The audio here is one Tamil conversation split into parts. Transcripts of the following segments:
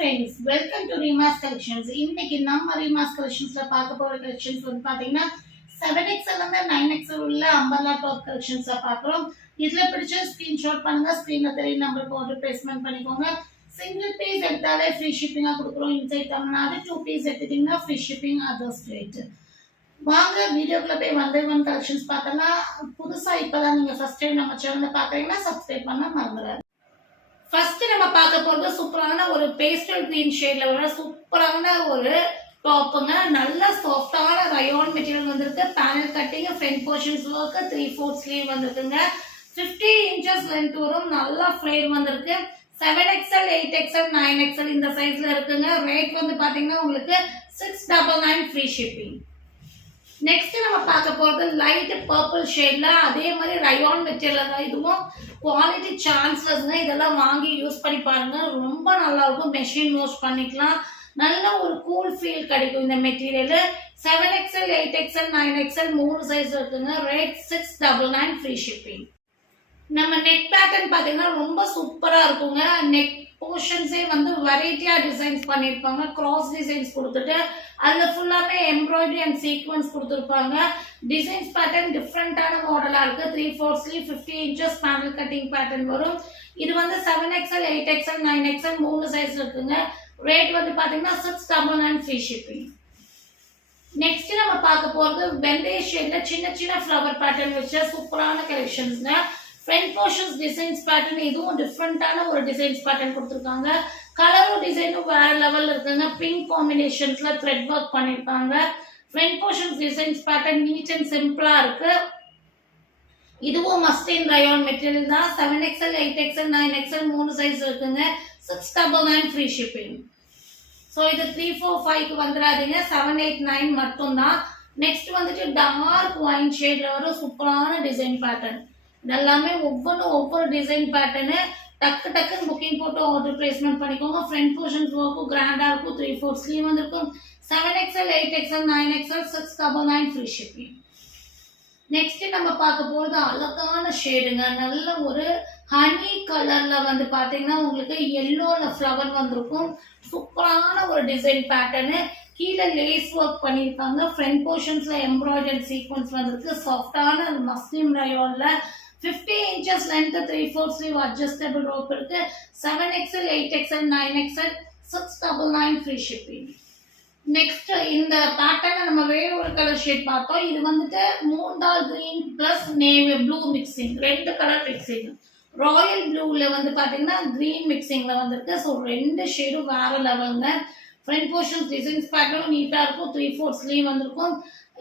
friends, welcome to Rima's Collections. இன்னைக்கு நம்ம Rima's Collectionsல பார்க்க போற collections வந்து பாத்தீங்கன்னா 7XL இருந்து 9XL உள்ள umbrella top collections பார்க்குறோம். இதுல பிடிச்ச ஸ்கிரீன்ஷாட் பண்ணுங்க. ஸ்கிரீன்ல தெரிய நம்பர் போட்டு பிளேஸ்மென்ட் பண்ணிக்கோங்க. சிங்கிள் பீஸ் எடுத்தாலே ஃப்ரீ ஷிப்பிங்கா கொடுக்குறோம். இன்சைட் தமிழ்நாடு 2 பீஸ் எடுத்தீங்கன்னா ஃப்ரீ ஷிப்பிங் அதர் ஸ்டேட். வாங்க வீடியோக்குள்ள போய் ஒன் கலெக்ஷன்ஸ் பார்த்தலாம். புதுசா இப்பதான் நீங்க ஃபர்ஸ்ட் டைம் நம்ம சேனலை பாக்குறீங்கன்னா சப்ஸ்கிரைப் பண்ண மறந்துடாதீங்க. ஃபர்ஸ்ட் நம்ம பார்க்க போறது சூப்பரான ஒரு பேஸ்டல் கிரீன் ஷேட்ல வர சூப்பரான ஒரு டாப்புங்க. நல்ல சாஃப்டான ரயோன் மெட்டீரியல் வந்திருக்கு. Panel cutting, front portions work, 3/4 sleeve வந்திருக்குங்க. 50 இன்ச்சஸ் லென்த் வரும். நல்ல ஃப்ளேர் வந்திருக்கு. 7XL, 8XL, 9XL இந்த சைஸ்ல இருக்குங்க. ரேட் வந்து பாத்தீங்கன்னா உங்களுக்கு 699 ஃப்ரீ ஷிப்பிங். நெக்ஸ்ட் நம்ம பார்க்க போறது லைட் பர்பிள் ஷேட்ல அதே மாதிரி ரயோன் மெட்டீரியல் தான். இதுவும் குவாலிட்டி சான்ஸ்லெஸ்ங்க. இதெல்லாம் வாங்கி யூஸ் பண்ணி பாருங்க. ரொம்ப நல்லா இருக்கும். மெஷின் வாஷ் பண்ணிக்கலாம். நல்ல ஒரு கூல் ஃபீல் கிடைக்கும் இந்த மெட்டீரியல். 7XL, 8XL, 9XL மூணு சைஸ் இருக்குங்க. Rate 699 free shipping. நம்ம நெக் பேட்டர்ன் பாத்தீங்கன்னா ரொம்ப சூப்பரா இருக்குங்க. நெக் போர்ஷன்ஸே வந்து வெரைட்டியா டிசைன்ஸ் பண்ணிருப்பாங்க. கிராஸ் டிசைன்ஸ் கொடுத்துட்டு அதுல ஃபுல்லாமே எம்ப்ராய்டரி அண்ட் சீக்வன்ஸ் கொடுத்துருப்பாங்க. டிசைன்ஸ் பேட்டர்ன் டிஃப்ரெண்டான மாடலா இருக்கு. 3/4 sleeve, 50 inches panel cutting pattern வரும். இது வந்து 7XL, 8XL, 9XL மூணு சைஸ் இருக்குங்க. ரேட் வந்து பாத்தீங்கன்னா 699 ஃப்ரீ ஷிப்பிங். நெக்ஸ்ட் நம்ம பார்க்க போறது வெந்தய ஷேட்ல சின்ன சின்ன ஃப்ளவர் பேட்டர்ன் வச்ச சூப்பரான கலெக்ஷன்ஸ்ங்க. ஃப்ரண்ட் போர்ஷன்ஸ் டிசைன்ஸ் பேட்டர்ன் இதுவும் டிஃப்ரெண்டான ஒரு டிசைன்ஸ் பேட்டர்ன் கொடுத்துருக்காங்க. கலரும் டிசைனும் வேற லெவல்ல இருக்குங்க. பிங்க் காம்பினேஷன்ஸ்ல த்ரெட் ஒர்க் பண்ணிருக்காங்க. Front portions designs pattern neat and சிம்பிளா இருக்கு. இதுவும் மஸ்லின் ரயோன் மெட்டீரியல் தான். 7XL, 8XL, 9XL மூணு சைஸ் இருக்குங்க. 699 ஃப்ரீ ஷிப்பிங். ஸோ இது 345க்கு வந்துடாதீங்க. 789 மட்டும் தான். நெக்ஸ்ட் வந்துட்டு டார்க் ஒயின் ஷேட்ல வர சூப்பரான டிசைன் பேட்டர்ன். இதெல்லாமே ஒவ்வொரு டிசைன் பேட்டர்னு டக்கு டக்குன்னு புக்கிங் போட்டு ஆர்டர் பிளேஸ்மெண்ட் பண்ணிக்கோங்க. ஃப்ரண்ட் போர்ஷன்ஸ் ஒர்க்கும் கிராண்டா இருக்கும். 3/4 ஸ்லீவ் வந்திருக்கும். 7XL, 8XL, 9XL 699 free shipping. Next நம்ம பார்க்க போறது அழகான ஷேடுங்க. நல்ல ஒரு ஹனி கலர்ல வந்து பாத்தீங்கன்னா உங்களுக்கு எல்லோல ஃப்ளவர் வந்திருக்கும். சூப்பரான ஒரு டிசைன் பேட்டர்னு. கீழே லேஸ் ஒர்க் பண்ணிருக்காங்க. ஃப்ரண்ட் போர்ஷன்ஸ்ல எம்ப்ராய்டரி சீக்வன்ஸ் வந்திருக்கு. சாஃப்டான மஸ்லின் ரயோன்ல 50 inches length, 3/4 sleeve, adjustable rope இருக்கு. 7XL, 8XL, 9XL 699 free shipping. Next இந்த பேட்டர்ன் நம்ம வேற ஒரு கலர் ஷேட் பார்த்தோம். இது வந்துட்டு மூண்டால் green plus navy blue mixing, ரெண்டு கலர் மிக்சிங். ராயல் ப்ளூல வந்து பாத்தீங்கன்னா கிரீன் மிக்சிங்ல வந்திருக்கு. ஸோ ரெண்டு ஷேடும் வேற லெவலுங்க. ஃப்ரண்ட் போர்ஷன் டிசைன்ஸ் பேட்டர்னும் நீட்டா இருக்கும். 3/4 ஸ்லீவ் வந்திருக்கும்.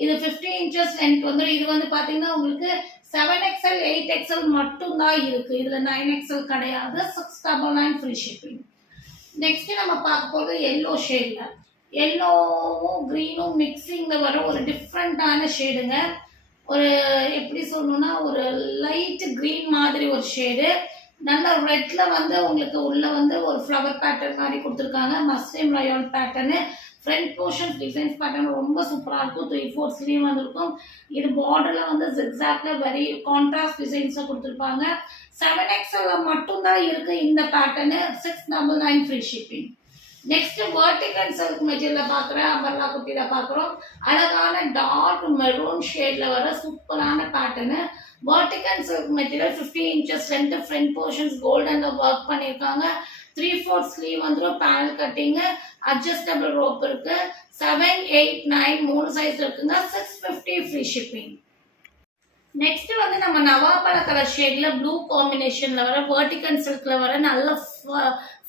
இது 50 இன்ச்சஸ் லென்த் வந்துடும். இது வந்து பாத்தீங்கன்னா உங்களுக்கு 7XL, 8XL மட்டும் தான் இருக்கு. இதுல 9XL கிடையாது. 699 ஃப்ரீ ஷிப்பிங். நெக்ஸ்ட் நம்ம பார்க்க போறது எல்லோ ஷேட்ல. எல்லோவும் கிரீனும் மிக்சிங்ல வர ஒரு டிஃப்ரெண்டான ஷேடுங்க. ஒரு எப்படி சொல்லணும்னா ஒரு லைட் கிரீன் மாதிரி ஒரு ஷேடு. நல்ல ரெட்ல வந்து உங்களுக்கு உள்ள வந்து ஒரு ஃப்ளவர் பேட்டர்ன் மாதிரி கொடுத்துருக்காங்க. Muslin rayon pattern. Front portion designs pattern ரொம்ப சூப்பரா இருக்கும். 3/4 ஸ்லீவ் வந்திருக்கும். இது பார்டர்ல வந்து ஜிக்ஸாக்ல வெரி கான்ட்ராஸ்ட் டிசைன்ஸ் கொடுத்துருப்பாங்க. 7XL மட்டும் தான் இருக்கு இந்த pattern. 699 free shipping. Next vertical silk மெட்டீரியல்ல பாக்குறேன். அம்பர்லா குட்டில பாக்குறோம். அழகான டார்க் மெரூன் ஷேட்ல வர சூப்பரான pattern. Vertical silk material 50 inches length, front portions கோல்டன்ல ஒர்க் பண்ணிருக்காங்க. 3/4 ஸ்லீவ் வந்துடும். பேனல் கட்டிங், அட்ஜஸ்டபிள் ரோப் இருக்கு. 7, 8, 9 மூணு சைஸ் இருக்குங்க. 650 ஃப்ரீ ஷிப்பிங். நெக்ஸ்ட் வந்து நம்ம நவாப்பழ கலர் ஷேட்ல ப்ளூ காம்பினேஷன்ல வர வெர்டிகல் சில்க்ல வர நல்ல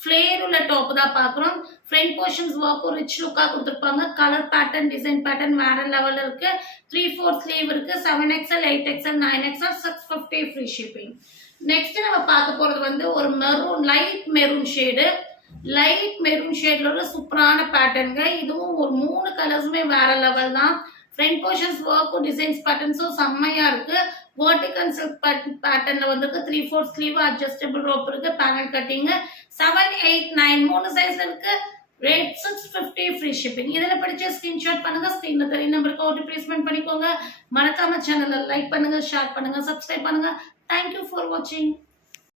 ஃபிளேர் உள்ள டாப் தான் பாக்குறோம். ஃப்ரண்ட் போர்ஷன்ஸ் ஒர்க்கும் ரிச் லுக்கா கொடுத்துருப்பாங்க. கலர் பேட்டர்ன் டிசைன் பேட்டர்ன் வேற லெவல்ல இருக்கு. 3/4 ஸ்லீவ் இருக்கு. 7XL, 8XL, 9XL 650 free shipping. Next நம்ம பார்க்க போறது வந்து ஒரு maroon, light maroon shade. Light maroon ஷேட்ல ஒரு சூப்பரான பேட்டர்னுங்க. இதுவும் ஒரு மூணு கலர்ஸுமே வேற லெவல் தான். ஃப்ரண்ட் போர்ஷன்ஸ் ஒர்க்கும் டிசைன்ஸ் பேட்டர்ன்ஸும் செம்மையா இருக்கு. வெர்டிகல் சில்க் பேட்டர்ன்ல வந்துருக்கு. 3/4 ஸ்லீவ், அட்ஜஸ்டபிள் ரோப் இருக்கு. Panel cutting. 7, 8, 9 மூணு சைஸ்ல இருக்கு. Rate 650 free shipping. இதுல பிடிச்ச ஸ்கிரீன்ஷாட் பண்ணுங்க. ஸ்கிரீன்ல தெரிய நம்பருக்கு ஆர்டர் பிளேஸ்மெண்ட் பண்ணிக்கோங்க. மறக்காம சேனலை லைக் பண்ணுங்க, ஷேர் பண்ணுங்க, சப்ஸ்கிரைப் பண்ணுங்க. தேங்க்யூ ஃபார் வாட்சிங்.